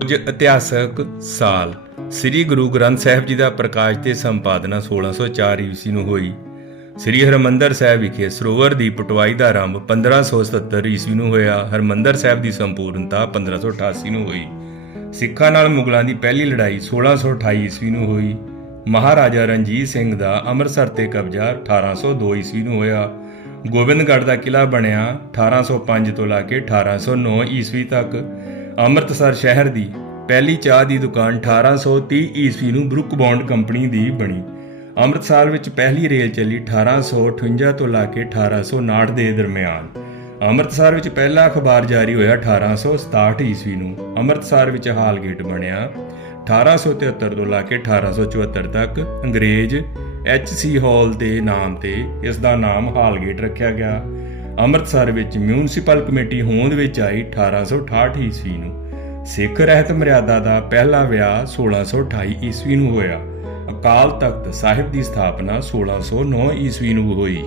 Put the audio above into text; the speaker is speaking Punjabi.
ਕੁਝ ਇਤਿਹਾਸਕ ਸਾਲ। ਸ੍ਰੀ ਗੁਰੂ ਗ੍ਰੰਥ ਸਾਹਿਬ ਜੀ ਦਾ ਪ੍ਰਕਾਸ਼ ਤੇ ਸੰਪਾਦਨਾ 1604 ਈਸਵੀ ਨੂੰ ਹੋਈ। ਸ੍ਰੀ ਹਰਮੰਦਰ ਸਾਹਿਬ ਵਿਖੇ ਸਰੋਵਰ ਦੀ ਪਟਵਾਈ ਦਾ ਆਰੰਭ 1577 ਈਸਵੀ ਨੂੰ ਹੋਇਆ। ਹਰਮੰਦਰ ਸਾਹਿਬ ਦੀ ਸੰਪੂਰਨਤਾ 1588 ਨੂੰ ਹੋਈ। ਸਿੱਖਾਂ ਨਾਲ ਮੁਗਲਾਂ ਦੀ ਪਹਿਲੀ ਲੜਾਈ 1628 ਈਸਵੀ ਨੂੰ ਹੋਈ। ਮਹਾਰਾਜਾ ਰਣਜੀਤ ਸਿੰਘ ਦਾ ਅੰਮ੍ਰਿਤਸਰ ਤੇ ਕਬਜ਼ਾ 1802 ਈਸਵੀ ਨੂੰ ਹੋਇਆ। ਗੋਬਿੰਦਗੜ੍ਹ ਦਾ ਕਿਲਾ ਬਣਿਆ 1805 ਤੋਂ ਲਾ ਕੇ 1809 ਈਸਵੀ ਤੱਕ। ਅੰਮ੍ਰਿਤਸਰ ਸ਼ਹਿਰ ਦੀ ਪਹਿਲੀ ਚਾਹ ਦੀ ਦੁਕਾਨ 1830 ਈਸਵੀ ਨੂੰ ਬਰੁੱਕ ਬੌਂਡ ਕੰਪਨੀ ਦੀ ਬਣੀ। ਅੰਮ੍ਰਿਤਸਰ ਵਿੱਚ ਪਹਿਲੀ ਰੇਲ ਚੱਲੀ 1858 ਤੋਂ ਲਾ ਕੇ 1859 ਦੇ ਦਰਮਿਆਨ। ਅੰਮ੍ਰਿਤਸਰ ਵਿੱਚ ਪਹਿਲਾ ਅਖਬਾਰ ਜਾਰੀ ਹੋਇਆ 1867 ਈਸਵੀ ਨੂੰ। ਅੰਮ੍ਰਿਤਸਰ ਵਿੱਚ ਹਾਲਗੇਟ ਬਣਿਆ 1873 ਤੋਂ ਲਾ ਕੇ 1874 ਤੱਕ। ਅੰਗਰੇਜ਼ ਐਚ ਸੀ ਹਾਲ ਦੇ ਨਾਮ ਤੇ ਇਸ ਦਾ ਨਾਮ ਹਾਲਗੇਟ ਰੱਖਿਆ ਗਿਆ। ਅੰਮ੍ਰਿਤਸਰ ਵਿੱਚ ਮਿਊਨਿਸਪਲ ਕਮੇਟੀ ਹੋਂਦ ਵਿੱਚ ਆਈ 1868 ਈਸਵੀ ਨੂੰ। ਸਿੱਖ ਰਹਿਤ ਮਰਿਆਦਾ ਦਾ ਪਹਿਲਾ ਵਿਆਹ 1628 ਈਸਵੀ ਨੂੰ ਹੋਇਆ। ਅਕਾਲ ਤਖਤ ਸਾਹਿਬ ਦੀ ਸਥਾਪਨਾ 1609 ਈਸਵੀ ਨੂੰ ਹੋਈ।